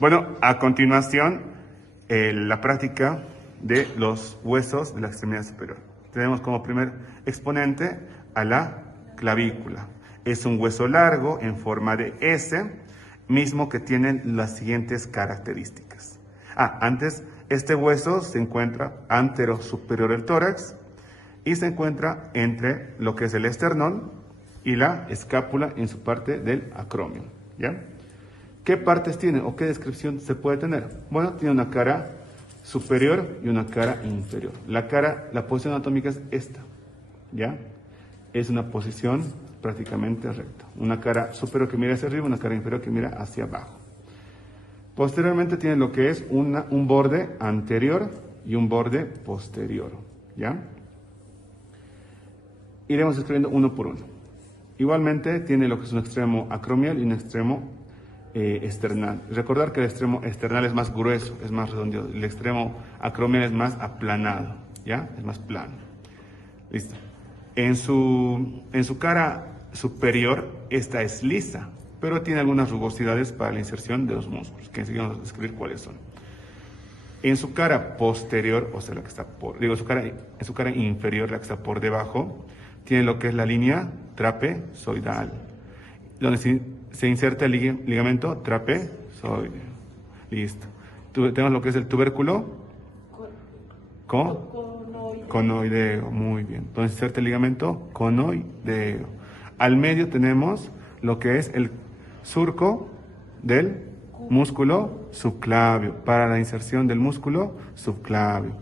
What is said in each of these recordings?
Bueno, a continuación, la práctica de los huesos de la extremidad superior. Tenemos como primer exponente a la clavícula. Es un hueso largo en forma de S, mismo que tiene las siguientes características. Antes, este hueso se encuentra antero superior del tórax y se encuentra entre lo que es el esternón y la escápula en su parte del acromion, ¿ya? ¿Qué partes tiene o qué descripción se puede tener? Bueno, tiene una cara superior y una cara inferior. La posición anatómica es esta, ¿ya? Es una posición prácticamente recta. Una cara superior que mira hacia arriba, una cara inferior que mira hacia abajo. Posteriormente tiene lo que es un borde anterior y un borde posterior, ¿ya? Iremos escribiendo uno por uno. Igualmente tiene lo que es un extremo acromial y un extremo external. Recordar que el extremo external es más grueso, es más redondeado. El extremo acromial es más aplanado, ¿ya? Es más plano. Listo. En su cara superior, esta es lisa, pero tiene algunas rugosidades para la inserción de los músculos, que enseguida vamos a describir cuáles son. En su cara posterior, o sea, la que está en su cara inferior, la que está por debajo, tiene lo que es la línea trapezoidal, donde se inserta el ligamento trapezoideo. Listo. Tenemos lo que es el tubérculo conoideo. Muy bien. Entonces se inserta el ligamento conoideo. Al medio tenemos lo que es el surco del músculo subclavio, para la inserción del músculo subclavio.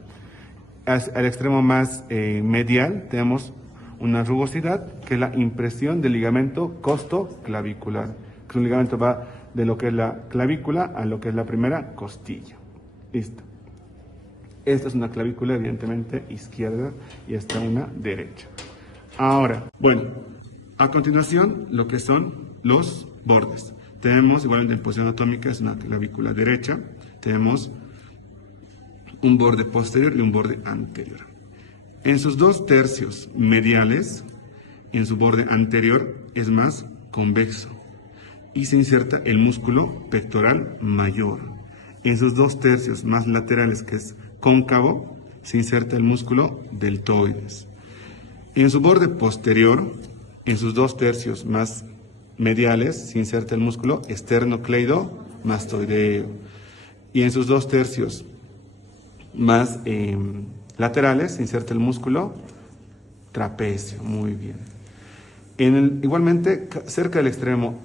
Al extremo más medial tenemos una rugosidad, que es la impresión del ligamento costoclavicular, que un ligamento va de lo que es la clavícula a lo que es la primera costilla. Listo. Esta es una clavícula evidentemente izquierda y esta una derecha. Ahora, bueno, a continuación lo que son los bordes. Tenemos igualmente en posición anatómica, es una clavícula derecha, tenemos un borde posterior y un borde anterior. En sus 2/3 mediales, en su borde anterior es más convexo y se inserta el músculo pectoral mayor. En sus 2/3 más laterales, que es cóncavo, se inserta el músculo deltoides. En su borde posterior, en sus 2/3 más mediales, se inserta el músculo esternocleidomastoideo. Y en sus 2/3 más laterales se inserta el músculo trapecio. Muy bien. Igualmente, cerca del extremo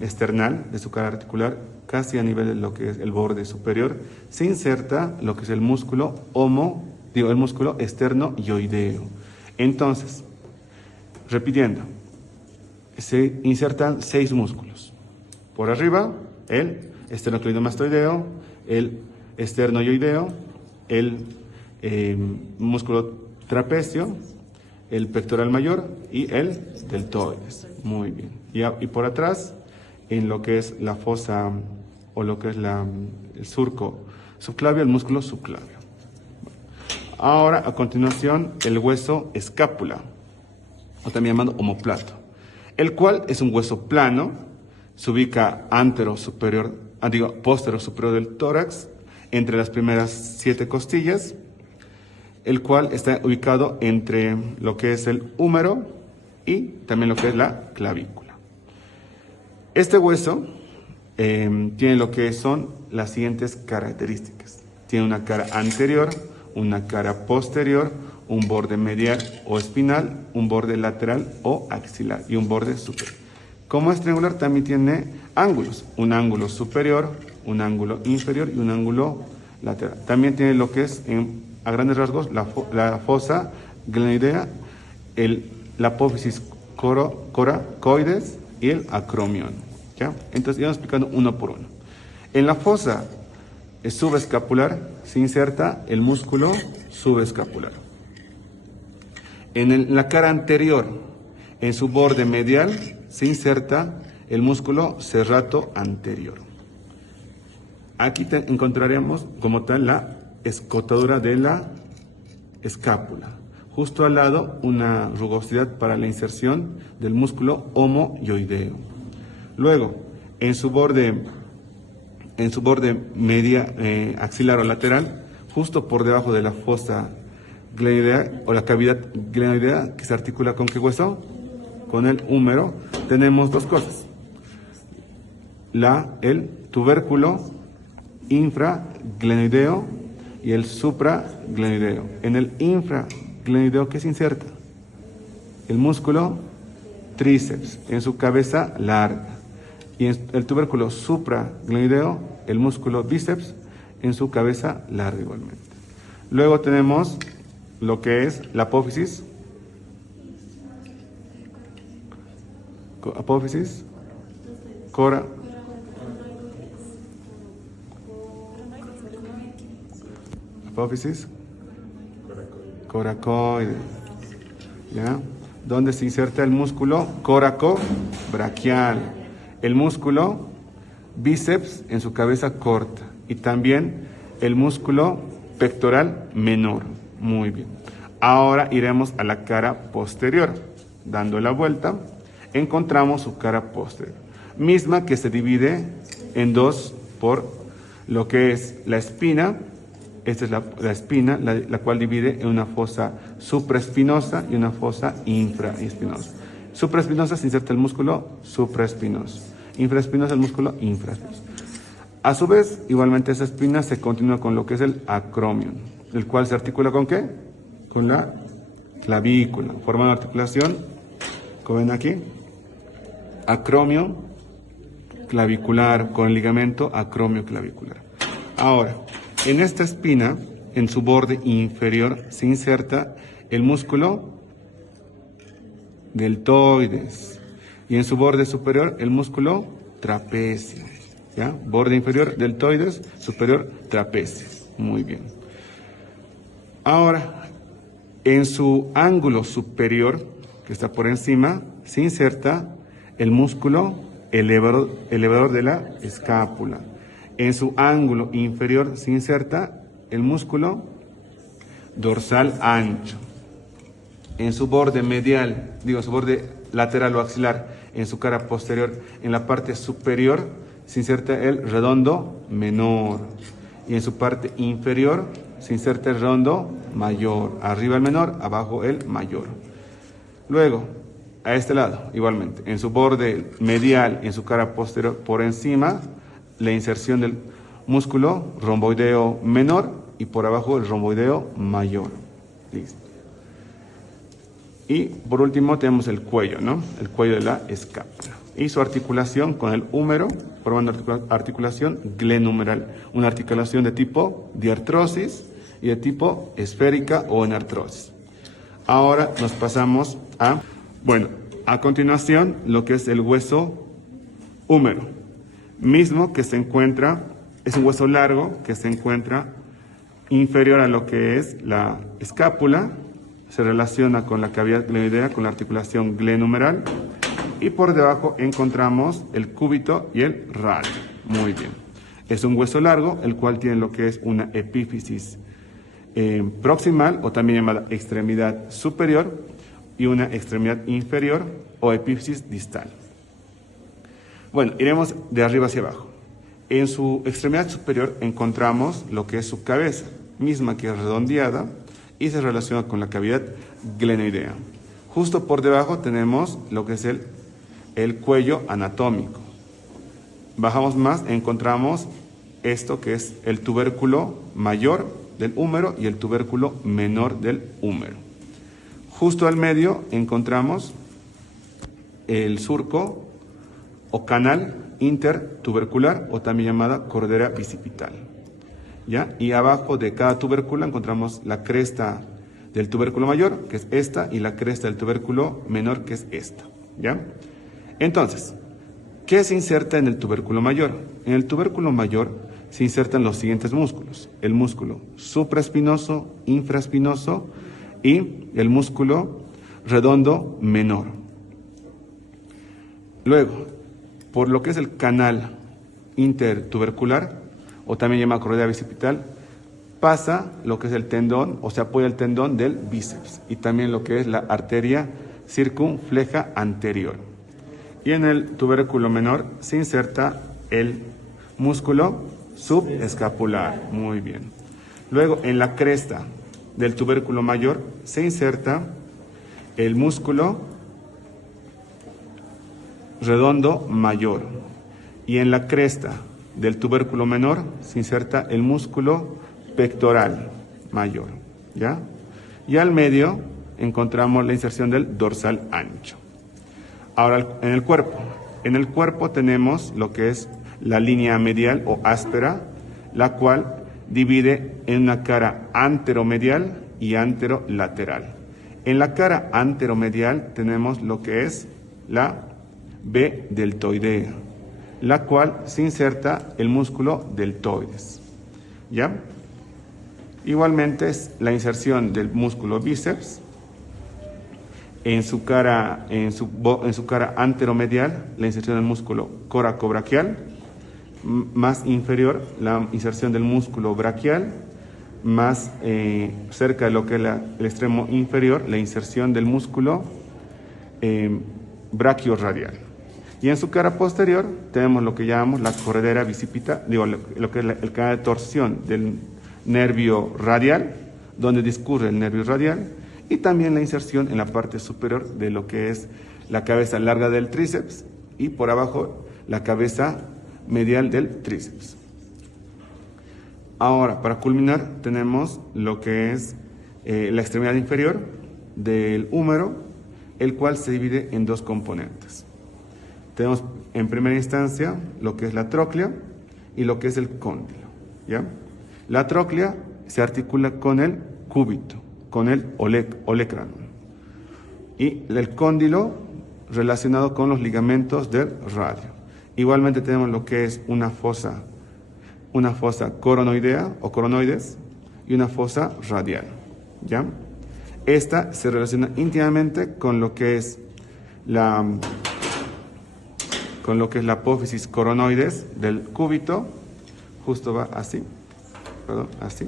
external de su cara articular, casi a nivel de lo que es el borde superior, se inserta lo que es el músculo el músculo esternoioideo. Entonces, repitiendo, se insertan 6 músculos. Por arriba, el esternocleidomastoideo, el esternoioideo, el músculo trapecio, el pectoral mayor y el deltoides. Muy bien. Y por atrás, en lo que es la fosa o lo que es el surco subclavio, el músculo subclavio. Ahora, a continuación, el hueso escápula, o también llamado omóplato, el cual es un hueso plano, se ubica póstero superior del tórax, entre las primeras 7 costillas, el cual está ubicado entre lo que es el húmero y también lo que es la clavícula. Este hueso tiene lo que son las siguientes características. Tiene una cara anterior, una cara posterior, un borde medial o espinal, un borde lateral o axilar y un borde superior. Como es triangular, también tiene ángulos, un ángulo superior, un ángulo inferior y un ángulo lateral. También tiene lo que es, a grandes rasgos, la fosa glenoidea, la apófisis coracoides y el acromion, ¿ya? Entonces, ya vamos explicando uno por uno. En la fosa subescapular se inserta el músculo subescapular. En la cara anterior, en su borde medial, se inserta el músculo serrato anterior. Aquí encontraremos como tal la escotadura de la escápula. Justo al lado, una rugosidad para la inserción del músculo homoioideo. Luego, en su borde en su borde media axilar o lateral, justo por debajo de la fosa glenoidea o la cavidad glenoidea, que se articula con ¿qué hueso? Con el húmero. Tenemos dos cosas: el tubérculo infraglenoideo y el supraglenoideo. En el infraglenoideo, ¿qué se inserta? El músculo tríceps en su cabeza larga, y en el tubérculo supraglenoideo, el músculo bíceps en su cabeza larga igualmente. Luego tenemos lo que es la apófisis, apófisis coracoide, ¿ya? Donde se inserta el músculo coracobraquial, el músculo bíceps en su cabeza corta y también el músculo pectoral menor. Muy bien. Ahora iremos a la cara posterior. Dando la vuelta, encontramos su cara posterior, misma que se divide en dos por lo que es la espina. Esta es la espina, la cual divide en una fosa supraespinosa y una fosa infraespinosa. Supraespinosa se inserta el músculo supraespinoso, infraespinosa el músculo infraespinoso. A su vez, igualmente esa espina se continúa con lo que es el acromion, el cual se articula ¿con qué? Con la clavícula, formando articulación, como ven aquí, acromio clavicular, con el ligamento acromio clavicular. Ahora, en esta espina, en su borde inferior, se inserta el músculo deltoides y en su borde superior el músculo trapecio, ¿ya? Borde inferior deltoides, superior trapecio. Muy bien. Ahora, en su ángulo superior, que está por encima, se inserta el músculo elevador de la escápula. En su ángulo inferior se inserta el músculo dorsal ancho. En su borde medial, su borde lateral o axilar, en su cara posterior, en la parte superior, se inserta el redondo menor. Y en su parte inferior se inserta el redondo mayor. Arriba el menor, abajo el mayor. Luego, a este lado, igualmente, en su borde medial, en su cara posterior, por encima, la inserción del músculo romboideo menor y por abajo el romboideo mayor. Listo. Y por último tenemos el cuello, ¿no? El cuello de la escápula. Y su articulación con el húmero, formando articulación glenumeral. Una articulación de tipo diartrosis y de tipo esférica o en artrosis. Ahora nos pasamos a continuación, lo que es el hueso húmero. Mismo que se encuentra, es un hueso largo que se encuentra inferior a lo que es la escápula, se relaciona con la cavidad glenoidea, con la articulación glenumeral, y por debajo encontramos el cúbito y el radio. Muy bien. Es un hueso largo, el cual tiene lo que es una epífisis proximal, o también llamada extremidad superior, y una extremidad inferior, o epífisis distal. Bueno, iremos de arriba hacia abajo. En su extremidad superior encontramos lo que es su cabeza, misma que es redondeada y se relaciona con la cavidad glenoidea. Justo por debajo tenemos lo que es el cuello anatómico. Bajamos más, encontramos esto que es el tubérculo mayor del húmero y el tubérculo menor del húmero. Justo al medio encontramos el surco o canal intertubercular, o también llamada cordera bicipital, ¿ya? Y abajo de cada tubérculo encontramos la cresta del tubérculo mayor, que es esta, y la cresta del tubérculo menor, que es esta, ¿ya? Entonces, ¿qué se inserta en el tubérculo mayor? En el tubérculo mayor se insertan los siguientes músculos: el músculo supraespinoso, infraespinoso y el músculo redondo menor. Luego, por lo que es el canal intertubercular, o también llamado cordera bicipital, pasa lo que es el tendón, o se apoya el tendón del bíceps, y también lo que es la arteria circunfleja anterior. Y en el tubérculo menor se inserta el músculo subescapular. Muy bien. Luego, en la cresta del tubérculo mayor se inserta el músculo redondo mayor. Y en la cresta del tubérculo menor se inserta el músculo pectoral mayor. ¿Ya? Y al medio encontramos la inserción del dorsal ancho. Ahora, en el cuerpo. En el cuerpo tenemos lo que es la línea medial o áspera, la cual divide en una cara anteromedial y anterolateral. En la cara anteromedial tenemos lo que es la B deltoidea, la cual se inserta el músculo deltoides. ¿Ya? Igualmente es la inserción del músculo bíceps en su cara anteromedial, la inserción del músculo coracobraquial, más inferior la inserción del músculo braquial, más cerca de lo que es el extremo inferior, la inserción del músculo brachiorradial. Y en su cara posterior tenemos lo que llamamos la corredera bicipita, lo que es el canal de torsión del nervio radial, donde discurre el nervio radial, y también la inserción en la parte superior de lo que es la cabeza larga del tríceps y por abajo la cabeza medial del tríceps. Ahora, para culminar, tenemos lo que es la extremidad inferior del húmero, el cual se divide en dos componentes. Tenemos en primera instancia lo que es la tróclea y lo que es el cóndilo. ¿Ya? La tróclea se articula con el cúbito, con el olecranon. Y el cóndilo relacionado con los ligamentos del radio. Igualmente tenemos lo que es una fosa coronoidea o coronoides y una fosa radial. ¿Ya? Esta se relaciona íntimamente con lo que es la apófisis coronoides del cúbito, justo va así, así,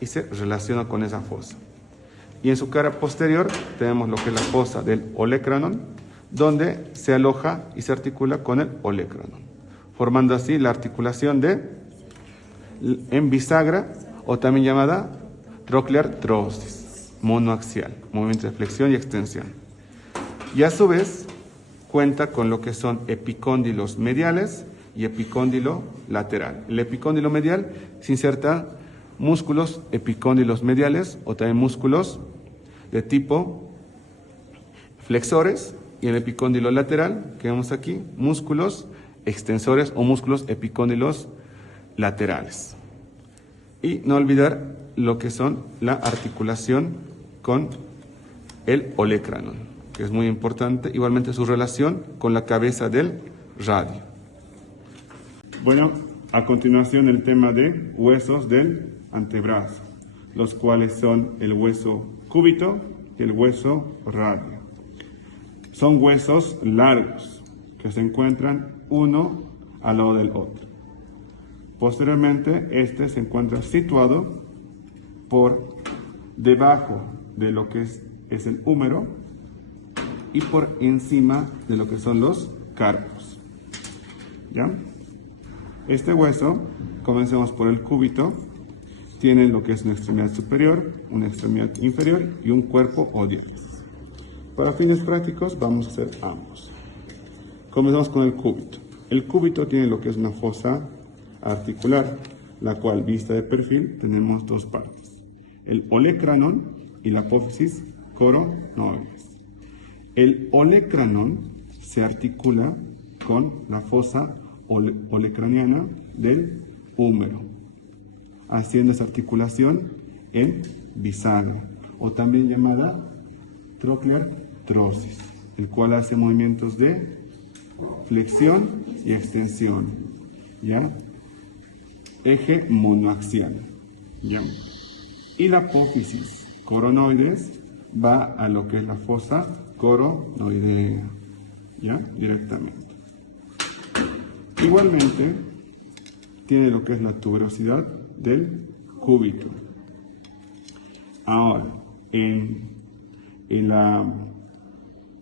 y se relaciona con esa fosa. Y en su cara posterior tenemos lo que es la fosa del olecranon, donde se aloja y se articula con el olecranon, formando así la articulación en bisagra, o también llamada trochleartrosis monoaxial, movimiento de flexión y extensión. Y a su vez cuenta con lo que son epicóndilos mediales y epicóndilo lateral. El epicóndilo medial se inserta músculos epicóndilos mediales o también músculos de tipo flexores, y el epicóndilo lateral, que vemos aquí, músculos extensores o músculos epicóndilos laterales. Y no olvidar lo que son la articulación con el olecranon, que es muy importante, igualmente su relación con la cabeza del radio. Bueno, a continuación el tema de huesos del antebrazo, los cuales son el hueso cúbito y el hueso radio. Son huesos largos que se encuentran uno al lado del otro. Posteriormente, este se encuentra situado por debajo de lo que es el húmero y por encima de lo que son los carpos. ¿Ya? Este hueso, comencemos por el cúbito, tiene lo que es una extremidad superior, una extremidad inferior y un cuerpo o diástasis. Para fines prácticos vamos a hacer ambos. Comenzamos con el cúbito. El cúbito tiene lo que es una fosa articular, la cual, vista de perfil, tenemos dos partes: el olecranon y la apófisis coronoides. El olecranon se articula con la fosa olecraniana del húmero, haciendo esa articulación en bisagra, o también llamada trochleartrosis, el cual hace movimientos de flexión y extensión, ¿ya? Eje monoaxial, ¿ya? Y la apófisis coronoides va a lo que es la fosa coronoidea, ¿ya? Directamente. Igualmente tiene lo que es la tuberosidad del cúbito. Ahora, en la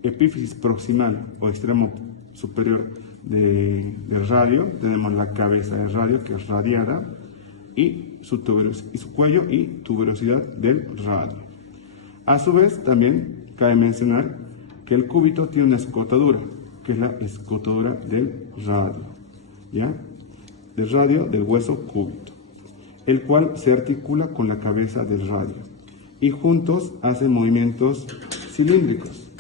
epífisis proximal o extremo superior del radio, tenemos la cabeza del radio que es radiada y su cuello y tuberosidad del radio. A su vez, también cabe mencionar que el cúbito tiene una escotadura, que es la escotadura del radio, ¿ya? Del radio del hueso cúbito, el cual se articula con la cabeza del radio y juntos hacen movimientos cilíndricos.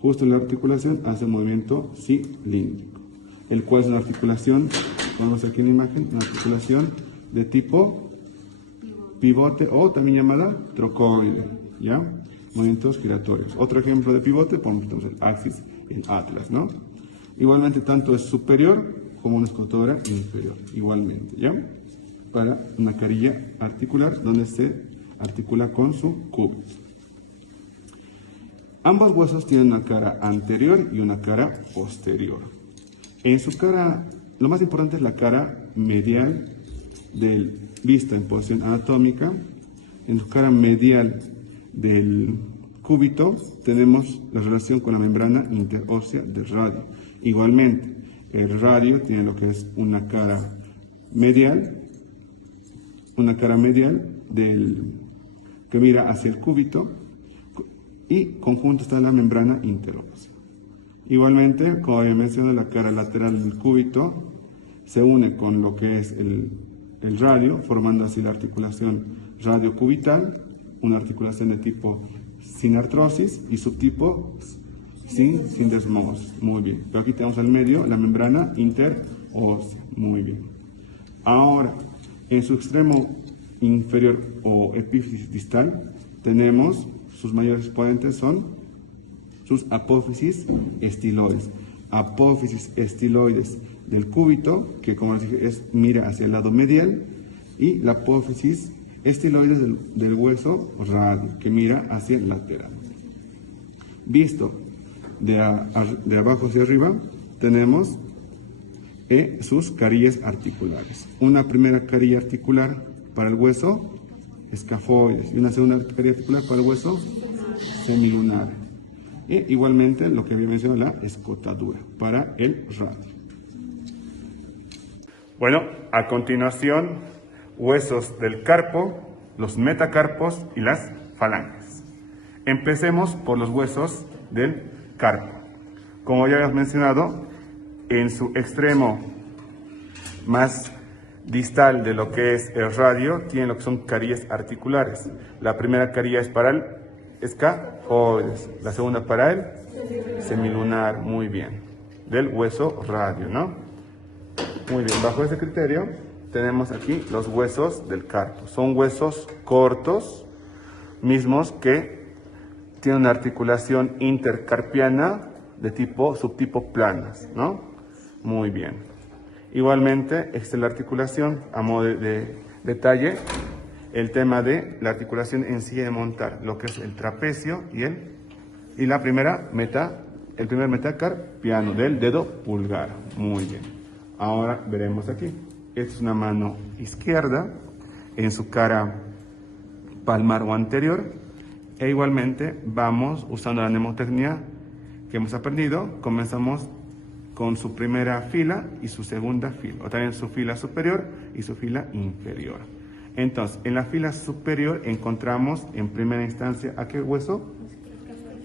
Justo en la articulación hace movimiento cilíndrico, el cual es una articulación, vamos aquí en la imagen, una articulación de tipo pivote o también llamada trocoide, ¿ya? Movimientos giratorios. Otro ejemplo de pivote, ponemos el axis, el atlas, ¿no? Igualmente, tanto es superior como una escotadura inferior, igualmente, ¿ya? Para una carilla articular donde se articula con su cúbito. Ambos huesos tienen una cara anterior y una cara posterior. En su cara, lo más importante es la cara medial vista en posición anatómica. En su cara medial del cúbito tenemos la relación con la membrana interósea del radio. Igualmente, el radio tiene lo que es una cara medial que mira hacia el cúbito y conjunto está la membrana interósea. Igualmente, como había mencionado, la cara lateral del cúbito se une con lo que es el radio, formando así la articulación radiocubital, una articulación de tipo sin artrosis y subtipo sin sindesmosis. Muy bien. Pero aquí tenemos al medio la membrana interósea. Muy bien. Ahora, en su extremo inferior o epífisis distal, tenemos sus mayores exponentes son sus apófisis estiloides. Apófisis estiloides del cúbito, que como les dije, mira hacia el lado medial, y la apófisis estiloides del hueso radio, que mira hacia el lateral. Visto de abajo hacia arriba, tenemos sus carillas articulares. Una primera carilla articular para el hueso escafoides y una segunda carilla articular para el hueso semilunar. E igualmente lo que había mencionado, la escotadura para el radio. Bueno, a continuación, huesos del carpo, los metacarpos y las falanges. Empecemos por los huesos del carpo. Como ya habíamos mencionado, en su extremo más distal de lo que es el radio, tiene lo que son carillas articulares. La primera carilla es para el escafoides, la segunda para el semilunar, muy bien, del hueso radio, ¿no? Muy bien, bajo ese criterio tenemos aquí los huesos del carpo. Son huesos cortos, mismos que tienen una articulación intercarpiana de subtipo planas, ¿no? Muy bien. Igualmente, esta es la articulación, a modo de detalle, el tema de la articulación en silla de montar, lo que es el trapecio y el primer metacarpiano del dedo pulgar. Muy bien. Ahora veremos aquí. Esta es una mano izquierda en su cara palmar o anterior. E igualmente vamos usando la mnemotecnia que hemos aprendido. Comenzamos con su primera fila y su segunda fila, o también su fila superior y su fila inferior. Entonces, en la fila superior encontramos en primera instancia ¿a qué hueso?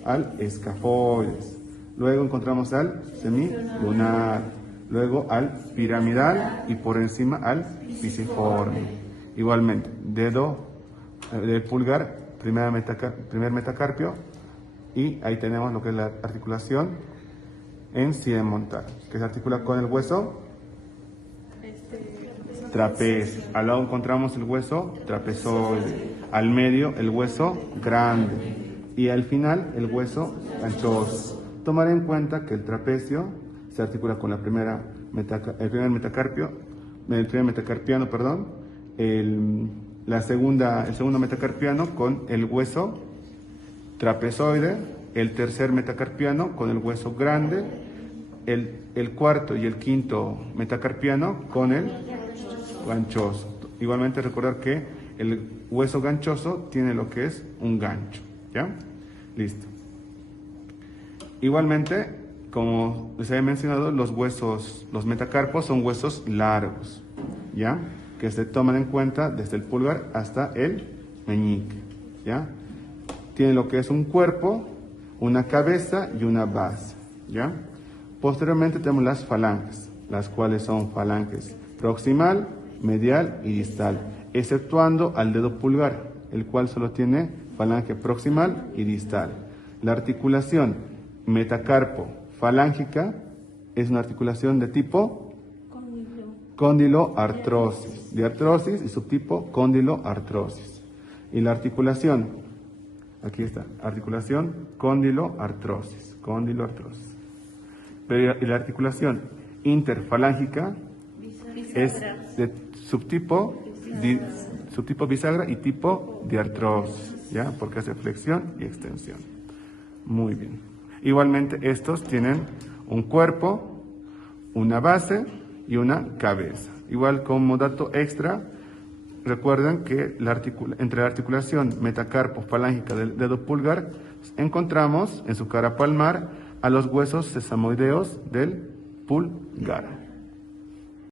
Al escafoides. Luego encontramos al semilunar. Luego al piramidal y por encima al pisiforme. Igualmente, dedo del pulgar, primer metacarpio, y ahí tenemos lo que es la articulación en silla de montar, que se articula con el hueso trapecio. Al lado encontramos el hueso trapezoide, al medio el hueso grande y al final el hueso anchoso. Tomar en cuenta que el trapecio se articula con el primer metacarpiano, el segundo metacarpiano con el hueso trapezoide, el tercer metacarpiano con el hueso grande, el cuarto y el quinto metacarpiano con el ganchoso. Igualmente recordar que el hueso ganchoso tiene lo que es un gancho, ¿ya? Listo. Igualmente, como les había mencionado, los metacarpos son huesos largos, ¿ya? Que se toman en cuenta desde el pulgar hasta el meñique, ¿ya? Tiene lo que es un cuerpo, una cabeza y una base, ¿ya? Posteriormente tenemos las falanges, las cuales son falanges proximal, medial y distal, exceptuando al dedo pulgar, el cual solo tiene falange proximal y distal. La articulación metacarpo falángica es una articulación de tipo cóndilo-artrosis, diartrosis y subtipo cóndilo-artrosis. Y la articulación, aquí está, articulación cóndilo-artrosis, cóndilo-artrosis. Pero y la articulación interfalángica es de subtipo bisagra y tipo diartrosis, ¿ya? Porque hace flexión y extensión. Muy bien. Igualmente estos tienen un cuerpo, una base y una cabeza. Igual como dato extra, recuerden que entre la articulación metacarpo falángica del dedo pulgar encontramos en su cara palmar a los huesos sesamoideos del pulgar.